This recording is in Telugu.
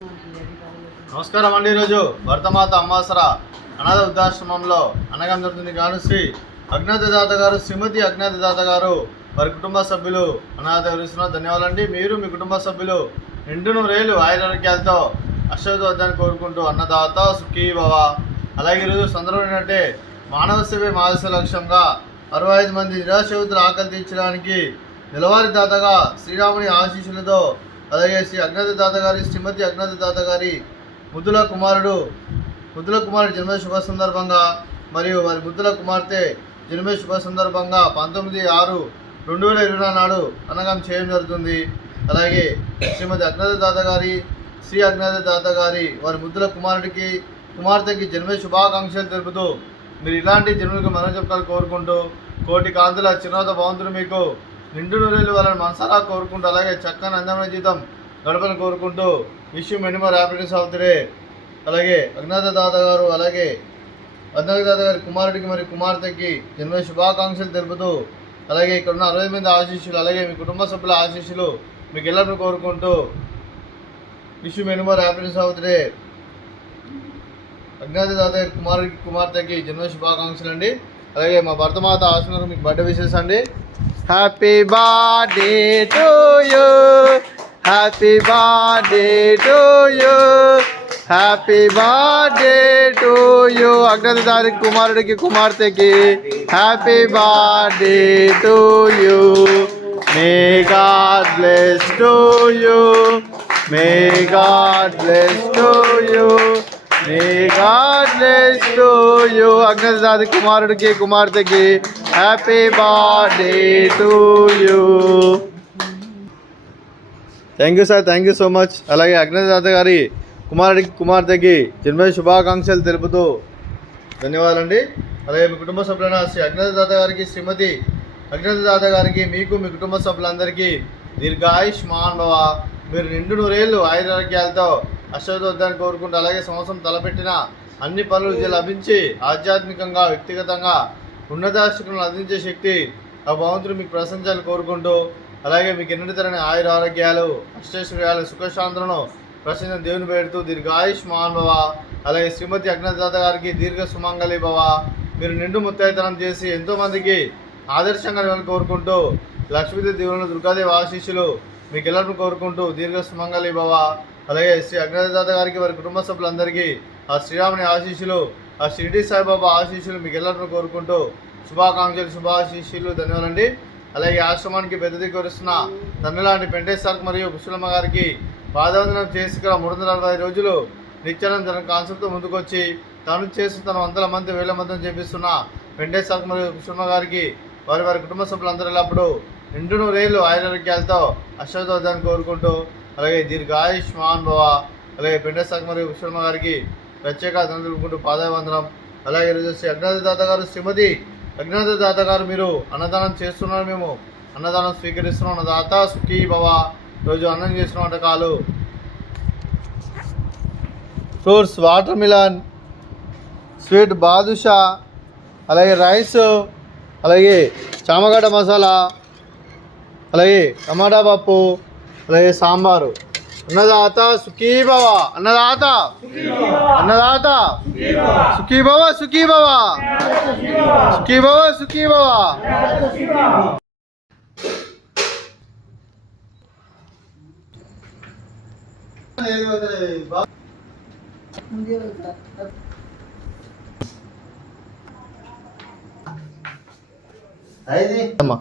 నమస్కారం అండి. ఈరోజు భరతమాత అమ్మాసర అనాథ వృద్ధాశ్రమంలో అనగం జరుగుతుంది గాను శ్రీ అజ్ఞాతదాత గారు శ్రీమతి అజ్ఞాతదాత గారు వారి కుటుంబ సభ్యులు అనాథ వివరిస్తున్నారు. ధన్యవాదాలండి. మీరు మీ కుటుంబ సభ్యులు నిండు నూరేళ్ళు ఆయురారోగ్యాలతో అశ్వద్ధాన్ని కోరుకుంటూ అన్నదాత సుఖీ భవ. అలాగే ఈరోజు సందర్భం ఏంటంటే మానవ సేవే మానస లక్ష్యంగా 65 మంది నిరాశ్రయుతులు ఆకలి తీర్చడానికి నెలవారీ దాతగా శ్రీరాముని ఆశీస్సులతో అలాగే శ్రీ అజ్ఞాతదాత గారి శ్రీమతి అజ్ఞాతదాత గారి ముద్దుల కుమారుడు జన్మ శుభ సందర్భంగా మరియు వారి ముద్దుల కుమార్తె జన్మ శుభ సందర్భంగా 19/6/2024 నాడు అనగం చేయడం జరుగుతుంది. అలాగే శ్రీమతి అజ్ఞాతదాత గారి శ్రీ అజ్ఞాతదాత గారి వారి ముద్దుల కుమార్తెకి జన్మ శుభాకాంక్షలు తెలుపుతూ మీరు ఇలాంటి జన్మలకు మనం చెప్పాలని కోరుకుంటూ కోటి కాంతుల చిరునవ్వుతో భగవంతుడు మీకు నిండు నూరేళ్ళు వాళ్ళని మనసారా కోరుకుంటూ అలాగే చక్కని అందమైన జీవితం గడపని కోరుకుంటూ wish many more happiness of the day. అలాగే అజ్ఞాతదాత గారు అలాగే అజ్ఞాతదాత గారి కుమారుడికి మరియు కుమార్తెకి జన్మ శుభాకాంక్షలు తెలుపుతూ అలాగే ఇక్కడ ఉన్న 60 మంది ఆశీస్సులు అలాగే మీ కుటుంబ సభ్యుల ఆశీస్సులు మీకు ಎಲ್ಲರನ್ನು కోరుకుంటూ wish many more happiness of the day. అజ్ఞాతదాత గారి కుమారుడికి కుమార్తెకి జన్మ శుభాకాంక్షలు అండి. అలాగే మా భరతమాత ఆశీస్సులు మీకు బర్త్డే విషెస్ అండి. Happy birthday to you, happy birthday to you, happy birthday to you. అజ్ఞాతదారి కుమారుడికి కుమార్తెకి happy birthday to you. May God bless to you, may God bless to you, may God bless to you. అజ్ఞాతదారి కుమారుడికి కుమార్తెకి happy birthday to you. Thank you sir, thank you so much. అలాగే అజ్ఞాతదాత గారి కుమారుడికి కుమార్తెకి జన్మ శుభాకాంక్షలు తెలుపుతూ ధన్యవాదాలండి. అలాగే మీ కుటుంబ సభ్యులైన శ్రీ అజ్ఞాతదాత గారికి శ్రీమతి అజ్ఞాతదాత గారికి మీకు మీ కుటుంబ సభ్యులందరికీ దీర్ఘాయుష్మాన్ భవ. మీరు నిండు నూరేళ్ళు ఆయురారోగ్యాలతో అశ్వద్ధాన్ని కోరుకుంటూ అలాగే సంవత్సరం తలపెట్టిన అన్ని పనులు లభించి ఆధ్యాత్మికంగా వ్యక్తిగతంగా ఉన్నతాశక్తులను అందించే శక్తి ఆ భగవంతుడు మీకు ప్రశంసాలు కోరుకుంటూ అలాగే మీకు ఎన్నటి తరని ఆయుర ఆరోగ్యాలు అష్టైశ్వర్యాలు సుఖశాంతులను ప్రసన్న దేవుని పెడుతూ దీర్ఘాయుష్మాన్ భవ. అలాగే శ్రీమతి అజ్ఞాతదాత గారికి దీర్ఘ సుమంగళి భవ. మీరు నిండు ముత్తైతనం చేసి ఎంతోమందికి ఆదర్శంగా కోరుకుంటూ లక్ష్మీదేవి దేవుని దుర్గాదేవి ఆశీస్సులు మీకు ಎಲ್ಲರನ್ನು కోరుకుంటూ దీర్ఘ సుమంగళి భవ. అలాగే శ్రీ అజ్ఞాతదాత గారికి వారి కుటుంబ సభ్యులందరికీ ఆ శ్రీరాముని ఆశీస్సులు ఆ షిరిడి సాయిబాబా ఆశీస్సులు మీకు ಎಲ್ಲರನ್ನು కోరుకుంటూ శుభాకాంక్షలు శుభాశీస్సులు ధన్యవాదాలండి. అలాగే ఆశ్రమానికి పెద్ద దిక్కు వస్తున్న తమిళనాటి పెంటేశ్వర్ మరియు పుష్పలమ్మ గారికి పాదవందనం చేసి 360 రోజులు నిత్యానం తన కాన్సెప్ట్తో ముందుకొచ్చి తను చేసి తన 100 మంది 1000 మందిని చేపిస్తున్న పెంటేశ్వర్ మరియు పుష్పలమ్మ గారికి వారి కుటుంబ సభ్యులందరూ ఎల్లప్పుడూ నిండు నూరేళ్ళు ఆయురారోగ్యాలతో అశ్వద్ధాన్ని కోరుకుంటూ అలాగే దీర్ఘాయుష్మాన్ భవ. అలాగే పెంటేశ్వర్ మరియు పుష్పలమ్మ గారికి ప్రత్యేక ధన్యవాదాలు పాదవందనం. అలాగే ఈరోజు శ్రీ అజ్ఞాతదాత గారు శ్రీమతి అజ్ఞాతదాత గారు మీరు అన్నదానం చేస్తున్నారు, మేము అన్నదానం స్వీకరిస్తున్నాం. అన్నదాత సుఖీ భవ. రోజు అన్నం చేసిన వంటకాలు fruits, water melon, sweet badusha, అలాగే రైస్, అలాగే చామగడ్డ మసాలా, అలాగే టమాటా పప్పు, అలాగే సాంబారు. అన్నదాత సుఖీ భవ, అన్నదాత అన్నదాత సుఖీ భవ, సుఖీ భవ, సుఖీ భవ, సుఖీ భవ. అమ్మా